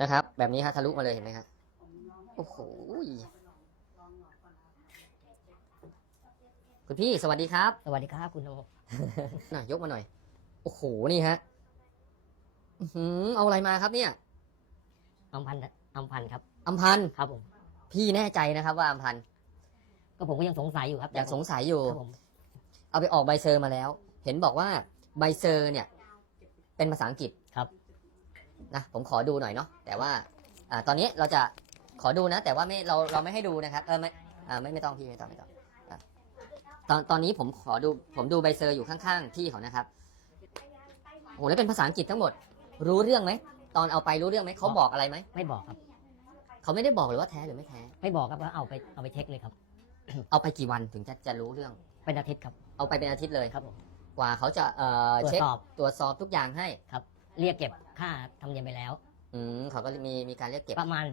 นะครับ แบบนี้ฮะทะลุมาเลยเห็นไหมครับโอ้โหคุณพี่สวัสดีครับ สวัสดีครับคุณโนน่ะยกมาหน่อย โอ้โหนี่ฮะอื้อหือเอาอะไรมาครับเนี่ยอัมพันธ์อัมพันธ์ครับอัมพันธ์ครับผม พี่แน่ใจนะครับว่าอัมพันธ์ก็ผมก็ยังสงสัยอยู่ครับอยากสงสัยอยู่ ครับผมเอาไปออกใบเซอร์มาแล้ว เห็นบอกว่าใบเซอร์เนี่ย เป็นภาษาอังกฤษครับ นะผมขอดูหน่อยเนาะแต่ว่าอ่าตอนนี้เราจะขอดูนะ แต่ว่าไม่เราเราไม่ให้ดูนะครับเออไม่อ่าไม่ไม่ต้องพี่ไม่ต้องไม่ต้องอะตอนตอนนี้ผมขอดูผมดูใบเซอร์อยู่ข้างๆพี่เขานะครับโอ้โหแล้วเป็นภาษาอังกฤษทั้งหมด รู้เรื่องไหมตอนเอาไปรู้เรื่องไหมเขาบอกอะไรไหมไม่บอกครับ เขาไม่ได้บอกเลยว่าแท้หรือไม่แท้ ไม่บอกครับว่าเอาไปเอาไปเช็คเลยครับ เอาไปกี่วันถึงจะจะรู้เรื่องเป็นอาทิตย์ครับ เอาไปเป็นอาทิตย์เลยครับผมกว่าเขาจะเอ่อตรวจเช็คสอบตรวจสอบทุกอย่างให้ครับ เรียกเก็บค่าธรรมเนียมไปแล้ว อืมเขาก็มีมีการเรียกเก็บประมาณ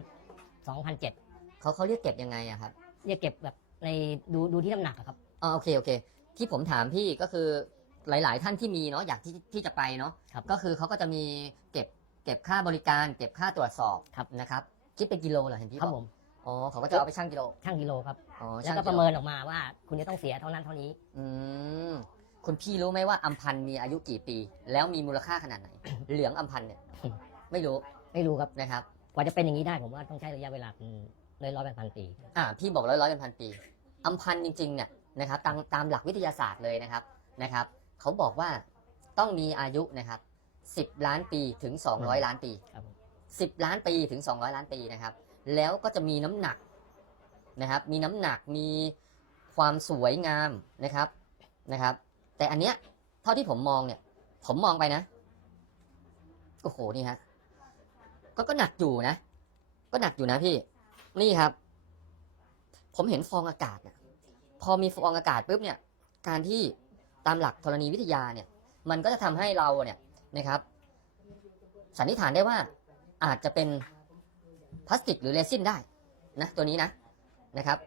2,007เขาเขาเรียกเก็บยังไงอะครับเรียกเก็บแบบในดูดูที่น้ำหนักอะครับ อ๋อโอเคโอเค ที่ผมถามพี่ก็คือหลาย ๆ ท่านที่มีเนาะอยากที่ที่จะไปเนาะครับ ก็คือเขาก็จะมีเก็บเก็บค่าบริการ เก็บค่าตรวจสอบครับ นะครับคิดเป็นกิโลเหรอเห็นพี่ครับอกผมอ๋อเขาก็จะเอาไปชั่งกิโลช่างกิโลครับ อ๋อแล้วชั่งก็กิประโลเมินออกมาว่าคุณจะต้องเสียเท่านั้นเท่านี้ อืม คุณพี่รู้ไหมว่าอัมพันธ์มีอายุกี่ปี แล้วมีมูลค่าขนาดไหน เหลืองอัมพันธ์เนี่ย ไม่รู้ไม่รู้ครับนะครับ กว่าจะเป็นอย่างนี้ได้ผมว่าต้องใช้ระยะเวลาเป็นเลยร้อยเป็นพันปี อ่าพี่บอกร้อยร้อยเป็นพันปี อัมพันธ์จริงๆเนี่ยนะครับตามตามหลักวิทยาศาสตร์เลยนะครับนะครับ เขาบอกว่าต้องมีอายุนะครับสิบล้านปีถึง200ล้านปีครับผมสิบล้านปีถึง200ล้านปีนะครับ แล้วก็จะมีน้ำหนักนะครับ มีน้ำหนักมีความสวยงามนะครับนะครับ แต่อันเนี้ยเท่าที่ผมมองเนี่ย ผมมองไปนะโอ้โหนี่ฮะก็ก็หนักอยู่นะ ก็หนักอยู่นะพี่ นี่ครับ ผมเห็นฟองอากาศเนี่ยพอมีฟองอากาศปุ๊บเนี่ย การที่ตามหลักธรณีวิทยาเนี่ย มันก็จะทำให้เราเนี่ยนะครับ สันนิษฐานได้ว่าอาจจะเป็นพลาสติกหรือเรซินได้นะตัวนี้นะนะครับ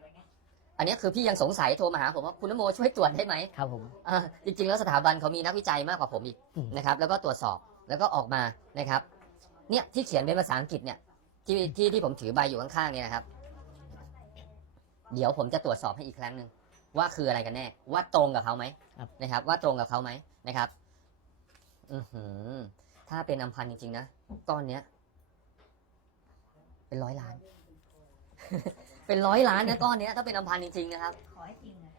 อันนี้คือพี่ยังสงสัยโทรมาหาผมว่าคุณนโมช่วยตรวจได้ไหมครับผมอ่าจริงๆ แล้วสถาบันเขามีนักวิจัยมากกว่าผมอีกอืม นะครับแล้วก็ตรวจสอบแล้วก็ออกมานะครับ เนี่ยที่เขียนเป็นภาษาอังกฤษเนี่ยที่ที่ที่ผมถือใบอยู่ข้างๆเนี่ยนะครับ เดี๋ยวผมจะตรวจสอบให้อีกครั้งหนึ่งว่าคืออะไรกันแน่ ว่าตรงกับเขาไหมนะครับ ว่าตรงกับเขาไหมนะครับ อือหือ ถ้าเป็นอัมพันธ์จริงๆนะก้อนเนี้ย เป็นร้อยล้าน เป็นร้อยล้านนะก้อนเนี้ยถ้าเป็นอัมพันธ์จริงๆนะครับ ขอให้จริงนะ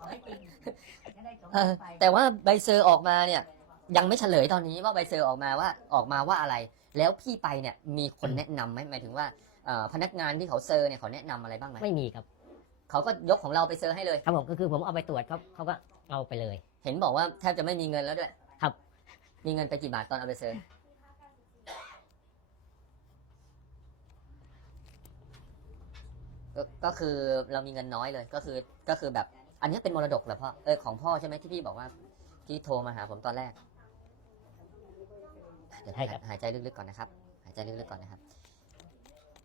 ขอให้จริงจะได้สมเออไปแต่ว่าใบเซอร์ออกมาเนี่ย ยังไม่เฉลยตอนนี้ว่าใบเซอร์ออกมาว่าออกมาว่าอะไร แล้วพี่ไปเนี่ยมีคนแนะนำไหมหมายถึงว่าเอ่อพนักงานที่เขาเซอร์เนี่ยเขาแนะนำอะไรบ้างไหมไม่มีครับเขาก็ยกของเราไปเซอร์ให้เลย ครับผมก็คือผมเอาไปตรวจเขาเขาก็เอาไปเลย เห็นบอกว่าแทบจะไม่มีเงินแล้วด้วยครับ มีเงินไปกี่บาทตอนเอาไปเซอร์ ก็ก็คือเรามีเงินน้อยเลยก็คือก็คือแบบอันนี้เป็นมรดกเหรอพ่อเออของพ่อใช่ไหมที่พี่บอกว่าที่โทรมาหาผมตอนแรกเดี๋ยวใช่ครับ หายใจลึกๆก่อนนะครับ หายใจลึกๆก่อนนะครับ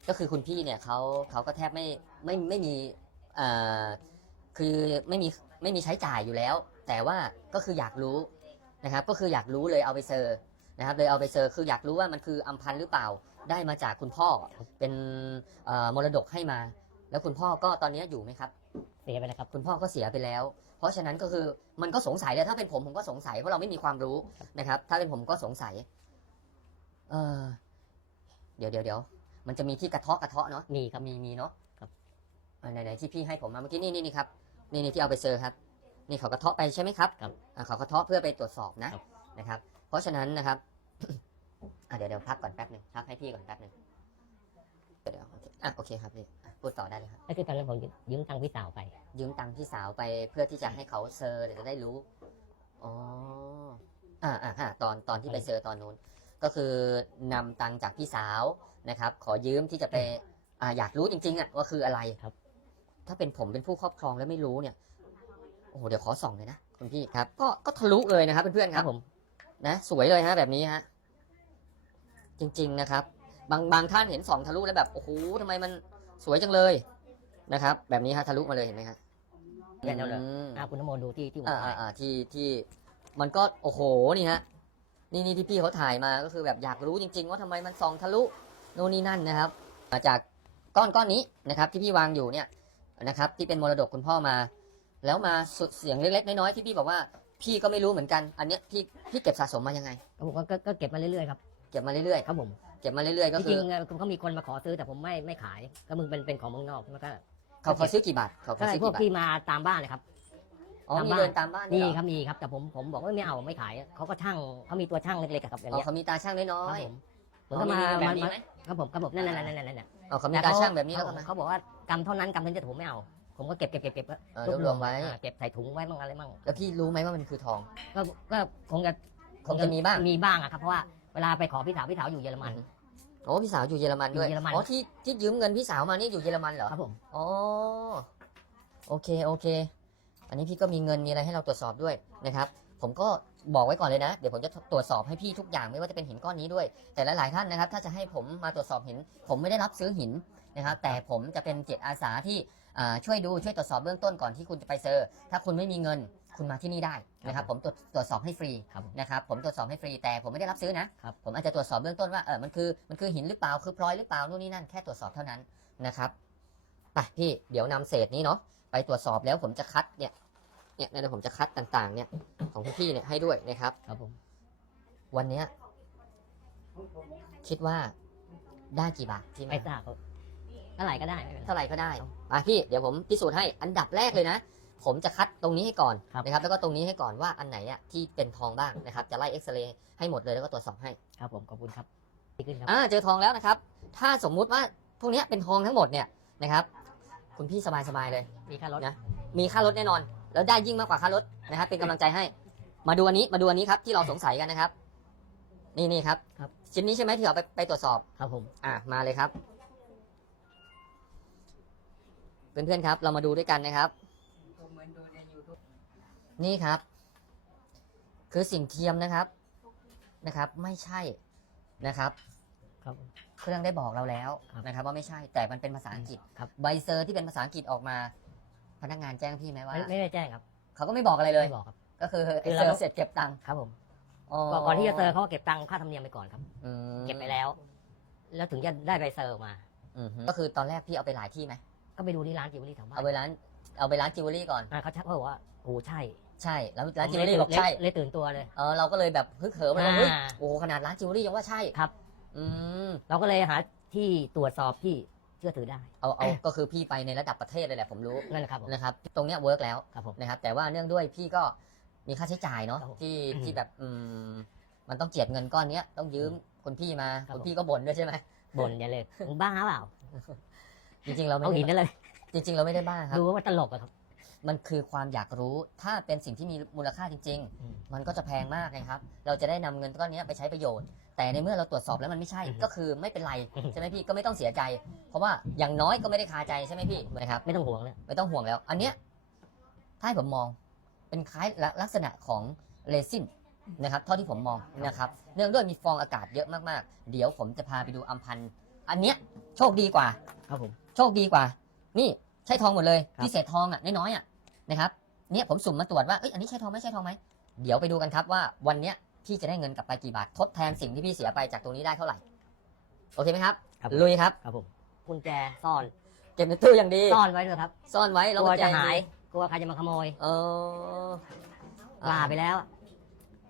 ก็คือคุณพี่เนี่ยเขาเขาก็แทบไม่ไม่ไม่มีเอ่อคือไม่มีไม่มีใช้จ่ายอยู่แล้ว แต่ว่าก็คืออยากรู้นะครับ ก็คืออยากรู้เลยเอาไปเซอร์นะครับเลยเอาไปเซอร์คืออยากรู้ว่ามันคืออัมพันธ์หรือเปล่าได้มาจากคุณพ่อเป็นเอ่อมรดกให้มา แล้วคุณพ่อก็ตอนนี้อยู่ไหมครับ เสียไปแล้วครับ คุณพ่อก็เสียไปแล้ว เพราะฉะนั้นก็คือมันก็สงสัยเลยถ้าเป็นผมผมก็สงสัยเพราะเราไม่มีความรู้นะครับ ถ้าเป็นผมก็สงสัย เออเดี๋ยวเดี๋ยวเดี๋ยวมันจะมีที่กระเทาะกระเทาะเนาะมีครับมีมีเนาะครับอ่าไหนไหนที่พี่ให้ผมมาเมื่อกี้นี่นี่นี่ครับนี่นี่ที่เอาไปเซอร์ครับ นี่เขากระเทาะไปใช่ไหมครับครับอ่าเขากระเทาะเพื่อไปตรวจสอบนะครับนะครับ เพราะฉะนั้นนะครับอะเดี๋ยวเดี๋ยวพักก่อนแป๊บหนึ่งพักให้พี่ก่อนแป๊บหนึ่งเดี๋ยวเดี๋ยวโอเคอะโอเคครับพี่อะ พูดต่อได้เลยครับก็คือตอนนั้นผมยืมตังค์พี่สาวไปยืมตังค์พี่สาวไปเพื่อที่จะให้เขาเซอร์เดี๋ยวจะได้รู้อ๋ออ่าอ่าฮะตอนตอนที่ไปเซอร์ตอนนู้น ก็คือนำตังค์จากพี่สาวนะครับ ขอยืมที่จะไปอ่าอยากรู้จริงๆอะว่าคืออะไรครับ ถ้าเป็นผมเป็นผู้ครอบครองแล้วไม่รู้เนี่ยโอ้โหเดี๋ยวขอส่องเลยนะคุณพี่ครับ ก็ก็ทะลุเลยนะครับเพื่อนๆครับผม นะ สวยเลยฮะ แบบนี้ฮะจริง ๆนะครับ บางบางท่านเห็นสองทะลุแล้วแบบโอ้โหทำไมมัน สวยจังเลยนะครับ แบบนี้ฮะทะลุมาเลยเห็นไหมฮะเดี๋ยวเดี๋ยวเดี๋ยวอืมอ่าคุณนโมดูที่ที่ผมอ่าถ่าอ่ายอ่าที่ที่มันก็โอ้โหนี่ฮะนี่นี่ที่พี่เขาถ่ายมาก็คือแบบอยากรู้จริง ๆ ว่าทำไมมันส่องทะลุโน่นนี่นั่นนะครับมาจากก้อนก้อนนี้นะครับ ที่พี่วางอยู่เนี่ยนะครับ ที่เป็นมรดกคุณพ่อมา แล้วมาสุดเสียงเล็กๆน้อยๆที่พี่บอกว่า พี่ก็ไม่รู้เหมือนกัน อันเนี้ยพี่พี่เก็บสะสมมายังไงผมก็ก็ก็เก็บมาเรื่อยๆครับเก็บมาเรื่อยครับผมๆ เก็บมาเรื่อยๆก็จคืริองๆเอ่อเขามีคนมาขอซื้อแต่ผมไม่ไม่ขายก็มึงเป็นเป็นของเมืองนอกมันก็เขาเขาซื้อกี่บาทเขาก็เขาไอ้ซื้อพวกกี่บาทที่มาตามบ้านเลยครับ อ๋อตามมีบ้านเดินตามบ้านนี่ด้วยเหรอครับมีครับแต่ผมผมบอกว่าไม่เอาไม่ขายเขาก็ช่างเขามีตัวช่างเล็กๆอะครับอย่างอ๋อเงี้ยเขามีตาช่างน้คอรับยผมๆผมก็มาอ๋อแบบมานี้มาไหมครับผมครับผมนั่นนั่นนั่นนั่นนั่นอ๋อเขามีตาช่างแบบนี้แล้วเขาก็มาเขาบอกว่ากำเท่านั้นกำเท่านี้แต่ผมไม่เอา ผมก็เก็บเก็บเก็บเก็บเออรวบรวมไว้ อ่าเก็บใส่ถุงไว้บ้างอะไรบ้างแล้วพี่รู้ไหมว่ามันคือทอง ก็ก็คงจะคงจะมีบ้าง มีบ้างอะครับเพราะว่า เวลาไปขอพี่สาวพี่สาวอยู่เยอรมัน โอ้พี่สาวอยู่เยอรมันด้วยอยู่เยอรมัน อ๋อที่ที่ยืมเงินพี่สาวมานี่อยู่เยอรมันเหรอครับผม อ๋อโอเคโอเค อันนี้พี่ก็มีเงินมีอะไรให้เราตรวจสอบด้วยนะครับ ผมก็บอกไว้ก่อนเลยนะ เดี๋ยวผมจะตรวจสอบให้พี่ทุกอย่างไม่ว่าจะเป็นหินก้อนนี้ด้วย แต่หลายๆท่านนะครับ ถ้าจะให้ผมมาตรวจสอบหิน ผมไม่ได้รับซื้อหินนะครับ แต่ผมจะเป็นจิตอาสาที่อ่าช่วยดูช่วยตรวจสอบเบื้องต้นก่อนที่คุณจะไปเซอร์ ถ้าคุณไม่มีเงิน คุณมาที่นี่ได้นะครับผมตรวจตรวจสอบให้ฟรีครับผมนะครับผมตรวจสอบให้ฟรีแต่ผมไม่ได้รับซื้อนะครับผมอาจจะตรวจสอบเบื้องต้นว่าเออมันคือมันคือหินหรือเปล่าคือพลอยหรือเปล่านู่นนี่นั่นแค่ตรวจสอบเท่านั้นนะครับไปพี่เดี๋ยวนำเศษนี้เนาะไปตรวจสอบแล้วผมจะคัดเนี่ยเนี่ยเดี๋ยวผมจะคัดต่างๆ เนี่ยของพี่ๆเนี่ยให้ด้วยนะครับครับผมวันเนี้ยคิดว่าได้กี่บาทที่ไม่มาทราบครับเท่าไหร่ก็ได้ไม่เป็นไรเท่าไหร่ก็ได้อะพี่เดี๋ยวผมพิสูจน์ให้อันดับแรกเลยนะ ผมจะคัดตรงนี้ให้ก่อนครับนะครับแล้วก็ตรงนี้ให้ก่อนว่าอันไหนอะที่เป็นทองบ้างนะครับจะไล่เอ็กซเรย์ให้หมดเลยแล้วก็ตรวจสอบให้ครับผมขอบคุณครับดีขึ้นครับอ่าเจอทองแล้วนะครับ ถ้าสมมุติว่าพวกเนี้ยเป็นทองทั้งหมดเนี่ยนะครับ คุณพี่สบายๆเลย มีค่ารถนะ มีค่ารถแน่นอน แล้วได้ยิ่งมากกว่าค่ารถนะครับ เป็นกำลังใจให้ มาดูอันนี้ มาดูอันนี้ครับ ที่เราสงสัยกันนะครับ นี่นี่ครับ ครับ ชิ้นนี้ใช่ไหมที่เราไปไปตรวจสอบ ครับผมอะ มาเลยครับ เพื่อนๆครับ เรามาดูด้วยกันนะครับ เหมือนดูในยูทูบ นี่ครับ คือสิ่งเทียมนะครับนะครับ ไม่ใช่นะครับครับผมเครื่องได้บอกเราแล้วครับนะครับ ว่าไม่ใช่แต่มันเป็นภาษาอังกฤษครับ ใบเซอร์ที่เป็นภาษาอังกฤษออกมา พนักงานแจ้งพี่ไหมว่าไม่ไม่ได้แจ้งครับเขาก็ไม่บอกอะไรเลย ไม่บอกครับ ก็คือคืไอ้อเซเราอต้องร์เสร็จเก็บตังค์ครับผมอ๋อก่อนที่จะเซอร์เขาก็เก็บตังค่าธรรมเนียมไปก่อนครับ อืมเก็บไปแล้ว แล้วถึงจะได้ใบเซอร์ออกมา อืมฮึก็คือตอนแรกพี่เอาไปหลายที่ไหมก็ไปดูที่ร้านจิวเวลรี่แถวบ้านเอาไปร้านเอาไปร้านจิวเวลรี่ก่อน อ่าเขาชักเขาบอกว่าโอ้ใช่ ใช่แล้วร้านผมจิวเวลรี่บอกใช่เลยเลยตื่นตัวเลย เออเราก็เลยแบบฮึกเหิมไปว่าเฮ้ยอ่าโอ้โหขนาดร้านจิวเวลรี่ยังว่าใช่ครับ อืมเราก็เลยหาที่ตรวจสอบที่เชื่อถือได้ เอาเอาก็คือพี่ไปในระดับประเทศเลยแหละผมรู้นั่นแหละครับผมนะครับ ตรงเนี้ยเวิร์กแล้วครับผมนะครับ แต่ว่าเนื่องด้วยพี่ก็มีค่าใช้จ่ายเนาะครับผมที่อืมที่แบบอืมมันต้องเจียดเงินก้อนเนี้ยต้องยืมคุณพี่มาครับคุณผมพี่ก็บ่นด้วยใช่ไหมบ่นอย่าเลยมึงบ้าเปล่าจริงๆเราไม่เอาหินได้นั่นเลยจริง ๆ เราไม่ได้บ้าครับดูว่าตลกอะครับ มันคือความอยากรู้ ถ้าเป็นสิ่งที่มีมูลค่าจริง อืม ๆ มันก็จะแพงมากนะครับ เราจะได้นำเงินก้อนเนี้ยไปใช้ประโยชน์ แต่ในเมื่อเราตรวจสอบแล้วมันไม่ใช่อือฮึก็คือไม่เป็นไรอือฮึใช่ไหมพี่ ก็ไม่ต้องเสียใจ เพราะว่าอย่างน้อยก็ไม่ได้คาใจใช่ไหมพี่นะครับ ไม่ต้องห่วงเลยไม่ต้องห่วงแล้ว อันเนี้ยถ้าให้ผมมองเป็นคล้ายลักษณะของเรซินนะครับเท่าที่ผมมองนะครับ เนื่องด้วยมีฟองอากาศเยอะมากๆ เดี๋ยวผมจะพาไปดูอัมพันธ์อันเนี้ยโชคดีกว่า ครับผม โชคดีกว่า นี่ใช่ทองหมดเลย ครับ พิเศษทองอะน้อยๆอะ นะครับเนี่ยผมสุ่มมาตรวจว่าเอ้ยอันนี้ใช่ทองไหมใช่ทองไหมเดี๋ยวไปดูกันครับว่าวันเนี้ยพี่จะได้เงินกลับไปกี่บาททดแทนสิ่งที่พี่เสียไปจากตรงนี้ได้เท่าไหร่โอเคไหมครับครับลุยครับ ครับผมกุญแจซ่อนเก็บในตู้อย่างดีซ่อนไว้เลยครับซ่อนไว้กแล้วลัวก็แจจะงหายดีกลัวใครจะมาขโมยเออลาไปแล้ว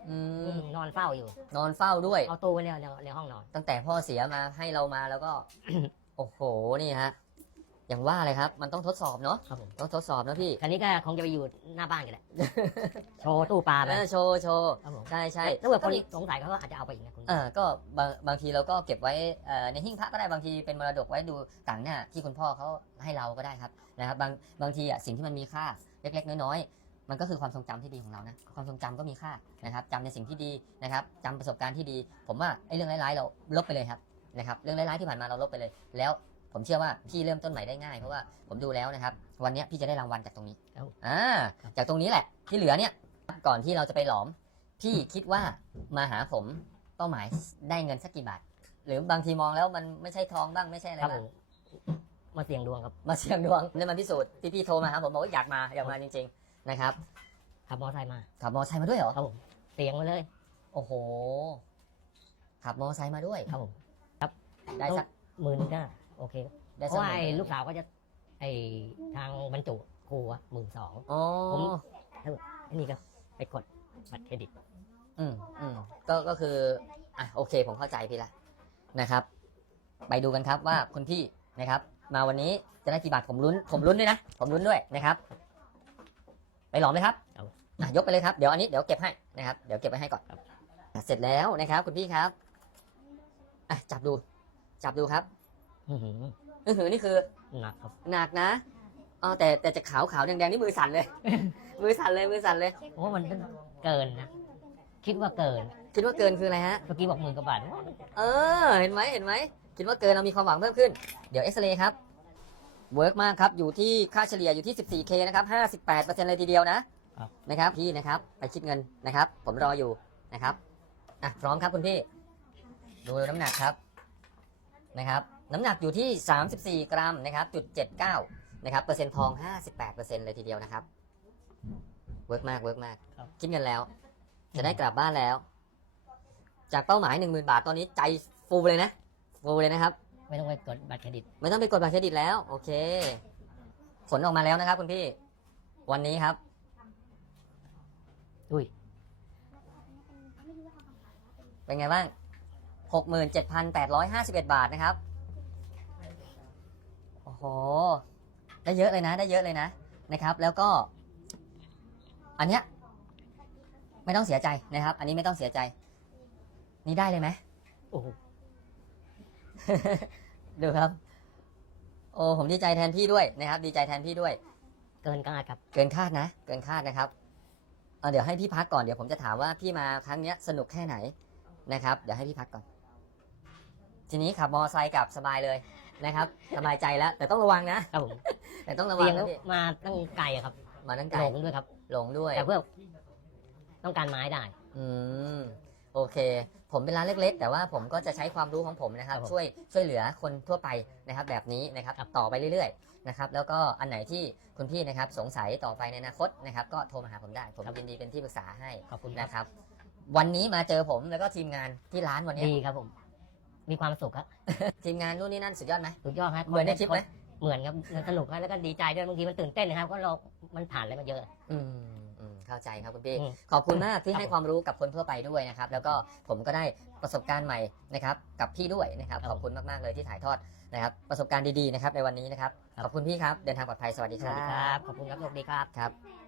อืมนอนเฝ้าอยู่ นอนเฝ้าด้วย เอาตู้ไว้ในในในห้องนอน ตั้งแต่พ่อเสียมาให้เรามาแล้วก็ โอ้โหนี่ฮะ อย่างว่าเลยครับ มันต้องทดสอบเนาะครับผมต้องทดสอบนะพี่ คันนี้ก็คงจะไปอยู่หน้าบ้านกันแหละ โชว์ตู้ปลาไปเออโชว์โชว์ครับผมใช่ใช่ถ้าเกิดคก็นมีสงสัยเขาก็อาจจะเอาไปอีกนะคุณ เออก็บางบางทีเราก็เก็บไว้เอ่อในหิ้งพระก็ได้บางทีเป็นมรดกไว้ดูต่างหน้าที่คุณพ่อเขาให้เราก็ได้ครับนะครับบางบางทีอะสิ่งที่มันมีค่าเล็ก ๆ น้อยๆมันก็คือความทรงจำที่ดีของเรานะความทรงจำก็มีค่านะครับจำในสิ่งที่ดีนะครับจำประสบการณ์ที่ดี ผมว่าไอ้เรื่องร้ายๆเราลบไปเลยครับนะครับเรื่องร้ายๆที่ผ่านมาเราลบไปเลย แล้ว ผมเชื่อว่าพี่เริ่มต้นใหม่ได้ง่ายเพราะว่าผมดูแล้วนะครับ วันเนี้ยพี่จะได้รางวัลจากตรงนี้อ่าจากตรงนี้แหละ ที่เหลือเนี่ย ก่อนที่เราจะไปหลอม พี่คิดว่ามาหาผมเป้าหมายได้เงินสักกี่บาท หรือบางทีมองแล้วมันไม่ใช่ทองบ้างไม่ใช่อะไรครับบ้าผงมมาเสี่ยงดวงครับ มาเสี่ยงดวงนี่มันพิสูจน์ที่พี่โทรมาครับผมบอกว่าอยากมาอยากมาจริง ๆ นะครับขับมอเตอร์ไซค์มา ขับมอไซค์มาด้วยเหรอ ครับผมเสี่ยงมาเลยโอ้โห ขับมอไซค์มาด้วย ครับผมได้สักหมื่นก็ โอเคได้เพสักราะว่าหไอ้มื่นลูกสาวก็จะไอ้ทางบรรจุครูอะหมื่นสองอ๋อผมอันนี้ก็ไปกดบัตรเครดิต อืมอืมก็ก็คืออะโอเค ผมเข้าใจพี่ละนะครับ ไปดูกันครับว่าคุณพี่นะครับ มาวันนี้จะได้กี่บาทผมลุ้น ผมลุ้นด้วยนะ ผมลุ้นด้วยนะครับ ไปหลอมไหมครับเอาอะยกไปเลยครับเดี๋ยวอันนี้เดี๋ยวเก็บให้นะครับเดี๋ยวเก็บไว้ให้ก่อนอะเสร็จแล้วนะครับ คุณพี่ครับอะจับดู จับดูครับ อื้อหืออือหือนี่คือหนักครับหนักนะอ๋อแต่แต่จะขาวขาวๆแดงๆนี่มือสั่นเลย มือสั่นเลยมือสั่นเลย โอ้มันเกินนะคิดว่าเกิน คิดว่าเกินคืออะไรฮะ เมื่อกี้บอกหมื่นกว่าบาท เออ เห็นไหมเห็นไหม คิดว่าเกินเรามีความหวังเพิ่มขึ้น เดี๋ยวเอ็กซเรย์ครับ เวิร์กมากครับ อยู่ที่ค่าเฉลี่ยอยู่ที่ 14K นะครับ 58%เลยทีเดียวนะครับนะครับ พี่นะครับ ไปคิดเงินนะครับ ผมรออยู่นะครับ อะ พร้อมครับคุณพี่ ดูน้ำหนักครับ นะครับ น้ำหนักอยู่ที่ 34 กรัมนะครับจุด79นะครับเปอร์เซ็นต์ทอง 58%เลยทีเดียวนะครับเวิร์กมากเวิร์กมากครับ คิดเงินแล้ว จะได้กลับบ้านแล้ว จากเป้าหมาย 10,000 บาทตอนนี้ใจฟูเลยนะฟูเลยนะครับ ไม่ต้องไปกดบัตรเครดิต ไม่ต้องไปกดบัตรเครดิตแล้ว โอเค ผลออกมาแล้วนะครับคุณพี่ วันนี้ครับ อุ้ย เป็นไงบ้างหกหมื่นเจ็ดพันแปดร้อยห้าสิบเอ็ดบาทนะครับ โอ้โห ได้เยอะเลยนะ ได้เยอะเลยนะนะครับ แล้วก็ อันเนี้ยไม่ต้องเสียใจนะครับ อันนี้ไม่ต้องเสียใจ นี่ได้เลยไหมโอ้โหดูครับ โอ้ผมดีใจแทนพี่ด้วยนะครับ ดีใจแทนพี่ด้วย เกินคาดครับ เกินคาดนะ เกินคาดนะครับเอ่อเดี๋ยวให้พี่พักก่อนเดี๋ยวผมจะถามว่าพี่มาครั้งเนี้ยสนุกแค่ไหนนะครับ เดี๋ยวให้พี่พักก่อน ทีนี้ขับมอไซค์กลับสบายเลย นะครับสบายใจแล้วแต่ต้องระวังนะครับผมแต่ต้องระวัเตีงยงนะพี่มาตั้งไกลอะครับมาตั้งไกลหลงด้วยครับ หลงด้วยแต่เพื่อต้องการไม้ได้ อืมโอเค ผมเป็นร้านเล็ก ๆ แต่ว่าผมก็จะใช้ความรู้ของผมนะครับครับผมช่วยช่วยเหลือคนทั่วไปนะครับ แบบนี้นะครับครับต่อไปเรื่อยๆนะครับแล้วก็อันไหนที่คุณพี่นะครับ สงสัยต่อไปในอนาคตนะครับ ก็โทรมาหาผมได้ ผมยินดีเป็นที่ปรึกษาให้ขอบคุณครับนะครับ วันนี้มาเจอผมแล้วก็ทีมงานที่ร้านวันนี้ดีครับผม มีความสุขครับ ทีมงานนู่นนี่นั่นสุดยอดไหม สุดยอดครับเหมือนในคลิปไหม เหมือนครับมันสนุกครับแล้วก็ดีใจด้วยบางทีมันตื่นเต้นนะครับก็เรามันผ่านอะไรมาเยอะ อืมอืมเข้าใจครับคุณพี่ อืมขอบคุณมากที่ครับให้ผมความรู้กับคนทั่วไปด้วยนะครับ แล้วก็ผมก็ได้ประสบการณ์ใหม่นะครับ กับพี่ด้วยนะครับ ครับขอบคุณมากๆเลยที่ถ่ายทอดนะครับ ประสบการณ์ดีๆนะครับในวันนี้นะครับ ครับ ขอบคุณพี่ครับ เดินทางปลอดภัย สวัสดีสควัรัสดีครับ บขอบคุณครับสวัสดีครับ ครับ